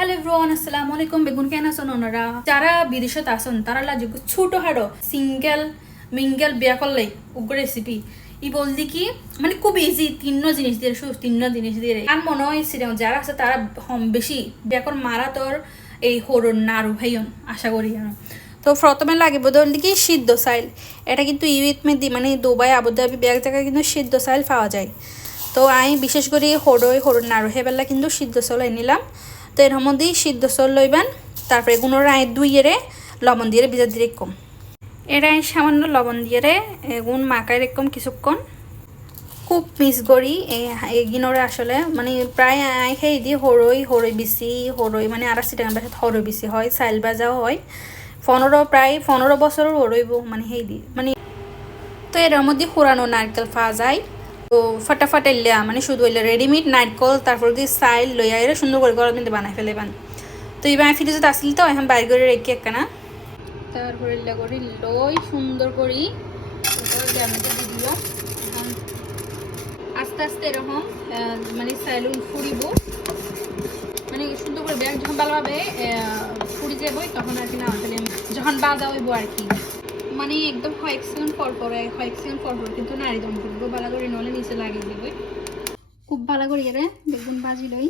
Hello everyone, আসসালামু আলাইকুম। বেগুন কেন আছেন ওনারা যারা বিদেশত আছেন তারা লাগে ছোট হাড়ো সিঙ্গেল মিঙ্গেল বিয়া করলে উগ্র রেসিপি ই বলদি কি মানে খুব ইজি তিন্ন জিনিস দিয়ে আর মনে হয় যারা আছে তারা বেশি বিয়া কর মারা তোর এই হরণ নাড়ু ভাইয়ন আশা করি যেন। তো প্রথমে লাগিব ধরুন কি সিদ্ধ চাইল। এটা কিন্তু ইউএত মে মানে দুবাই আবুধাবি এক জায়গায় কিন্তু সিদ্ধ চাইল পাওয়া যায়। তো আমি বিশেষ করে হরণ নাড়ু হেবেলা কিন্তু সিদ্ধ চাল নিলাম। তো এর মধ্যে সিদ্ধ চাল লইবেন, তারপরে এগুলো রায় দুইয়েরে লবণ দিয়ে ভিজা দিয়ে রেখম। এরা সামান্য লবণ দিয়ে এগুন মাখায় রেখম কিছুক্ষণ। খুব মিস করি এগিনোরে আসলে মানে প্রায় আই খাই দিই হরই বেশি হরই মানে আর টাকা বাসাত হরই বেশি হয়, চাইল ভাজাও হয়। প্রায় 15 বছরের হরইব মানে সেই দি মানে। তো এর মধ্যে পুরানো নারকেল পাওয়া যায়। তো ফটাফট এলিয়া মানে শুধু এলে রেডিমেড নারকেল তারপর দিয়ে চাইল লইয়া এরা সুন্দর করে গরম দিতে বানাই ফেলেবান। তো এই বানাই ফিরে যদি আসলে তো এখন বাইর করে রেখে একখানা তারপরে এলা করি লই সুন্দর করি দিয়ে দিল। আস্তে আস্তে এরকম মানে চাইল ফুরিব মানে সুন্দর করে ব্যাগ যখন ভালোভাবে ফুরি যাবই তখন আর কি না যখন বাজা হইব আর কি মানে একদম কয়েক সেকেন্ড পর কিন্তু নাড়ি দম করবো ভালো করে, নলে নিচে লাগিয়ে দেবে খুব ভালো করে এরে দেখুন বাজি লই।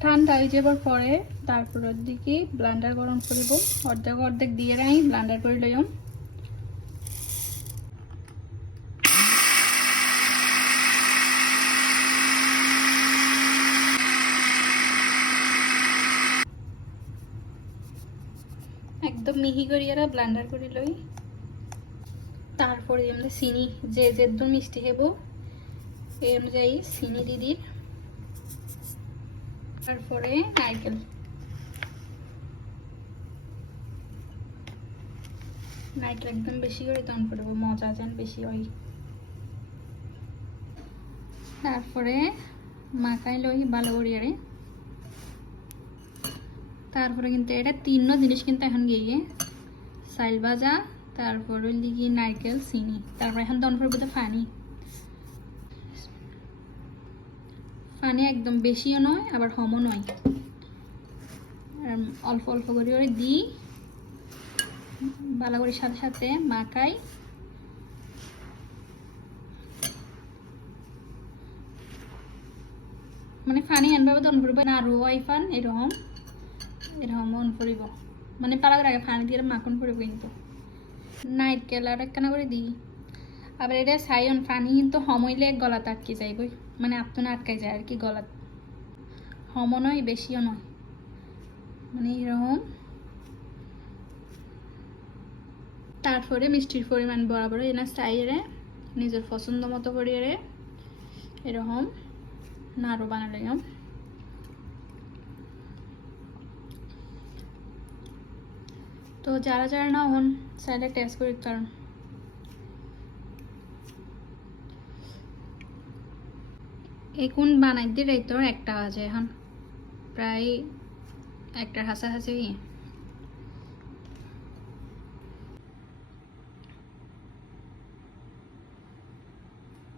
ঠান্ডা হয়ে যাবার পরে তারপরের দিকে ব্লান্ডার গরম করিব, অর্ধেক দিয়ে রাই ব্লান্ডার করে লইম। একদম মিহি করি এরা ব্লান্ডার করে লই। তারপরে আমরা চিনি যে যেদুর মিষ্টি হেব এই অনুযায়ী চিনি দিদি, তারপরে নারকেল একদম বেশি করে তন করবো মজা যেন বেশি হয়। তারপরে মাখাই লই ভালো করে। তারপরে কিন্তু এটা তিনটা জিনিস কিন্তু এখন গিয়ে চাইল ভাজা তারপর লিগি নারকেল চিনি তারপর এখন দন করবো তো পানি একদম বেশিও নয় আবার কমও নয়, অল্প অল্প করে দিই ভালো করে সাথে সাথে মাখাই। মানে পানি এনভাবে দন করবো না আরো ওয়াইফান এরকম অন করিব মানে পালাগের আগে পানি দিয়ে মাখন করবো কিন্তু নারকেল আর একখানা করে দিই। আবার এটা সাইন পানি কিন্তু হমইলে গলাত আটকে যায় গই মানে আপনা আটকাই যায় আর কি গলাত, হমও নয় বেশিও নয় মানে এরকম। তারপরে মিষ্টির পরিমাণ বরাবর এনা চাইরে নিজের পছন্দ মতো করিয়ে এরকম নাড়ু বানালাম। তো যারা যারা না হন চাইলে টেস্ট করি, কারণ এখন বানাই দিয়ে তোর 1টা বাজে, এখন প্রায় 1টার হাসাহাসি